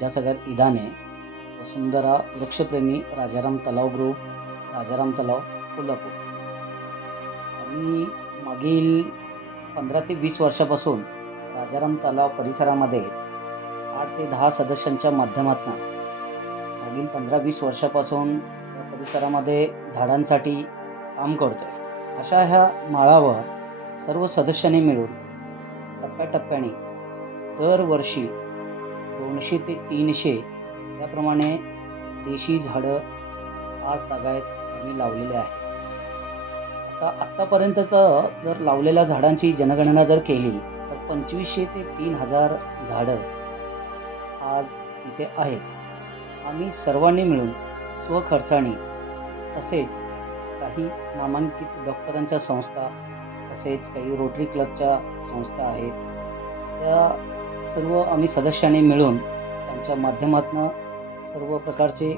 विद्यासागर इदाने वसुंधरा वृक्षप्रेमी राजाराम तलाव ग्रुप राजाराम तलाव कोल्हापूर. आम्ही मागील पंधरा ते वीस वर्षापासून राजाराम तलाव परिसरामध्ये आठ ते दहा सदस्यांच्या माध्यमातून मागील पंधरा वीस वर्षापासून या परिसरामध्ये झाडांसाठी काम करतो आहे अशा ह्या माळावर सर्व सदस्यांनी मिळून टप्प्याटप्प्याने दरवर्षी दोनशे ते तीनशे. त्याप्रमाणे देशी झाडं आज तागायत आम्ही लावलेले आहे. आता आत्तापर्यंतचं जर लावलेल्या झाडांची जनगणना जर केली तर पंचवीसशे ते तीन हजार झाडं आज इथे आहेत. आम्ही सर्वांनी मिळून स्वखर्चाने तसेच काही नामांकित डॉक्टरांच्या संस्था तसेच काही रोटरी क्लबच्या संस्था आहेत. त्या सर्व आम्ही सदस्यांनी मिळून त्यांच्या माध्यमातून सर्व प्रकारचे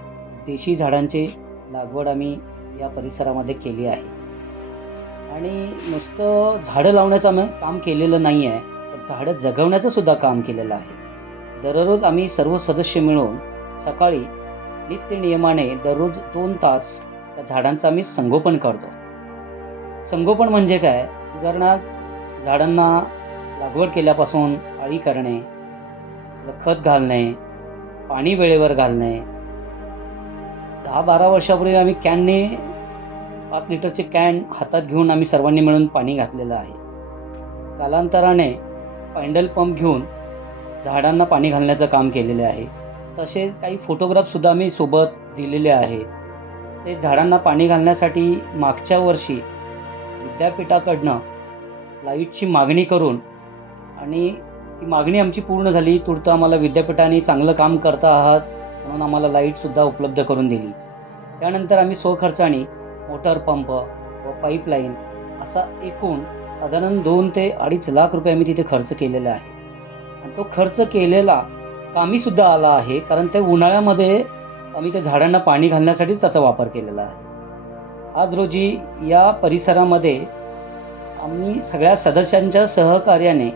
देशी झाडांचे लागवड आम्ही या परिसरामध्ये केली आहे. आणि नुसतं झाडं लावण्याचं आम्ही काम केलेलं नाही आहे तर झाडं जगवण्याचं सुद्धा काम केलेलं आहे. दररोज आम्ही सर्व सदस्य मिळून सकाळी नित्य नियमाने दररोज दोन तास त्या झाडांचं आम्ही संगोपन करतो. संगोपन म्हणजे काय? उदाहरणार्थ झाडांना लागवड केल्यापासून आळी करणे खत घालणे पाणी वेळेवर घालणे. दहा बारा वर्षापूर्वी आम्ही कॅनने पाच लिटरचे कॅन हातात घेऊन आम्ही सर्वांनी मिळून पाणी घातलेलं आहे. कालांतराने पॅन्डल पंप घेऊन झाडांना पाणी घालण्याचं काम केलेले आहे. तसे काही फोटोग्राफसुद्धा आम्ही सोबत दिलेले आहे. ते झाडांना पाणी घालण्यासाठी मागच्या वर्षी विद्यापीठाकडनं लाईटची मागणी करून आणि ती मागणी आमची पूर्ण झाली. तूर्त आम्हाला विद्यापीठाने चांगलं काम करता आहात म्हणून आम्हाला लाईटसुद्धा उपलब्ध करून दिली. त्यानंतर आम्ही स्वखर्चाने मोटर पंप व पाईपलाईन असा एकूण साधारण दोन ते अडीच लाख रुपये आम्ही तिथे खर्च केलेला आहे. आणि तो खर्च केलेला कामीसुद्धा आला आहे कारण ते उन्हाळ्यामध्ये आम्ही त्या झाडांना पाणी घालण्यासाठीच त्याचा वापर केलेला आहे. आज रोजी या परिसरामध्ये आम्ही सगळ्या सदस्यांच्या सहकार्याने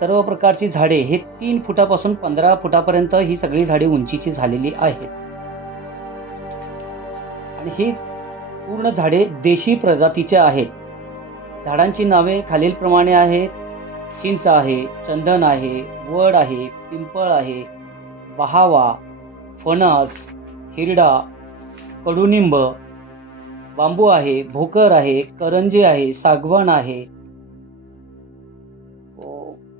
सर्व प्रकारची झाडे हे तीन फुटापासून पंधरा फुटापर्यंत ही सगळी झाडे उंचीची झालेली आहेत. आणि ही पूर्ण झाडे देशी प्रजातीचे आहेत. झाडांची नावे खालीलप्रमाणे आहेत. चिंच आहे चंदन आहे वड आहे पिंपळ आहे बहावा फणस हिरडा कडुनिंब बांबू आहे भोकर आहे करंजी आहे सागवण आहे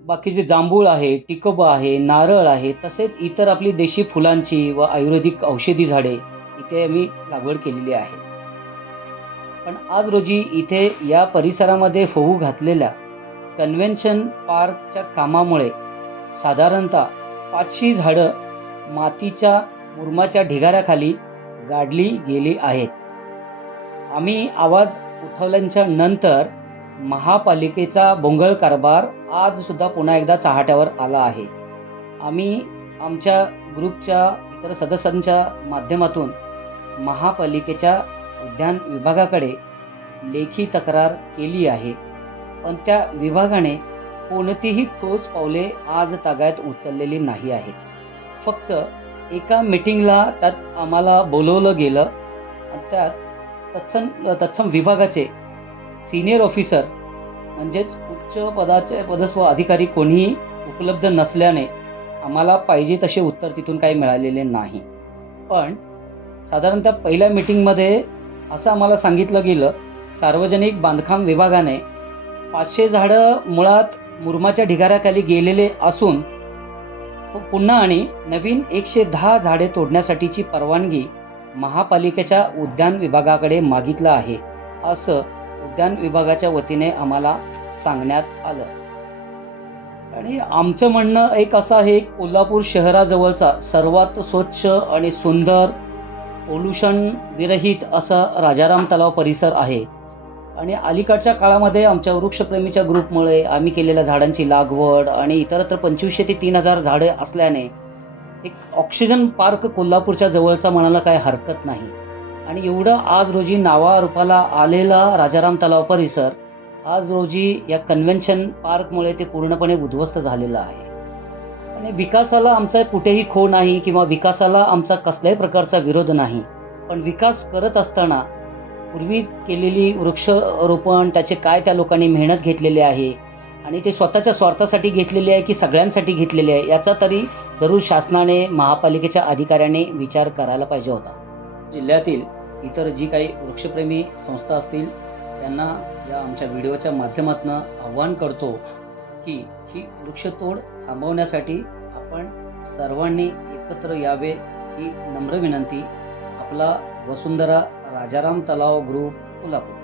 बाकीचे जांभूळ आहे टिकोबा आहे नारळ आहे तसेच इतर आपली देशी फुलांची व आयुर्वेदिक औषधी झाडे इथे आम्ही लागवड केलेली आहे. पण आज रोजी इथे या परिसरामध्ये होऊ घातलेल्या कन्व्हेन्शन पार्कच्या कामामुळे साधारणतः पाचशे झाडं मातीच्या मुरमाच्या ढिगाऱ्याखाली गाडली गेली आहेत. आम्ही आवाज उठवल्याच्या नंतर महापालिकेचा बोंगळ कारभार आज सुद्धा पुन्हा एकदा चहाट्यावर आला आहे. आम्ही आमच्या ग्रुपच्या इतर सदस्यांच्या माध्यमातून महापालिकेच्या उद्यान विभागाकडे लेखी तक्रार केली आहे. पण त्या विभागाने कोणतीही ठोस पावले आज तागायत उचललेली नाही आहेत. फक्त एका मिटिंगला त्यात आम्हाला बोलवलं गेलं आणि त्यात तत्सम तत्सम विभागाचे सिनियर ऑफिसर म्हणजेच उच्च पदाचे पदस्व अधिकारी कोणीही उपलब्ध नसल्याने आम्हाला पाहिजे तसे उत्तर तिथून काही मिळालेले नाही. पण साधारणतः पहिल्या मिटिंगमध्ये असं आम्हाला सांगितलं गेलं सार्वजनिक बांधकाम विभागाने पाचशे झाडं मुळात मुरमाच्या ढिगाऱ्याखाली गेलेले असून पुन्हा आणि नवीन एकशे दहा झाडे तोडण्यासाठीची परवानगी महापालिकेच्या उद्यान विभागाकडे मागितलं आहे असं उद्यान विभागाच्या वतीने आम्हाला सांगण्यात आलं. आणि आमचं म्हणणं एक असं आहे कोल्हापूर शहराजवळचा सर्वात स्वच्छ आणि सुंदर पोल्युशन विरहित असं राजाराम तलाव परिसर आहे. आणि अलीकडच्या काळामध्ये आमच्या वृक्षप्रेमीच्या ग्रुपमुळे आम्ही केलेल्या झाडांची लागवड आणि इतरत्र पंचवीसशे ते तीन हजार झाडे असल्याने एक ऑक्सिजन पार्क कोल्हापूरच्या जवळचा म्हणायला काय हरकत नाही. आणि एवढं आज रोजी नावारूपाला आलेला राजाराम तलाव परिसर आज रोजी या कन्व्हेन्शन पार्कमुळे ते पूर्णपणे उद्ध्वस्त झालेलं आहे. आणि विकासाला आमचा कुठेही खो नाही किंवा विकासाला आमचा कसल्याही प्रकारचा विरोध नाही पण विकास करत असताना पूर्वी केलेली वृक्षरोपण त्याचे काय त्या लोकांनी मेहनत घेतलेली आहे आणि ते स्वतःच्या स्वार्थासाठी घेतलेली आहे की सगळ्यांसाठी घेतलेले आहे याचा तरी जरूर शासनाने महापालिकेच्या अधिकाऱ्याने विचार करायला पाहिजे होता. जिल्ह्यातील इतर जी काही वृक्षप्रेमी संस्था असतील त्यांना या आमच्या व्हिडिओच्या माध्यमातून आव्हान करतो की ही वृक्षतोड थांबवण्यासाठी आपण सर्वांनी एकत्र यावे ही नम्र विनंती. आपला वसुंधरा राजाराम तलाव ग्रुप कोल्हापूर.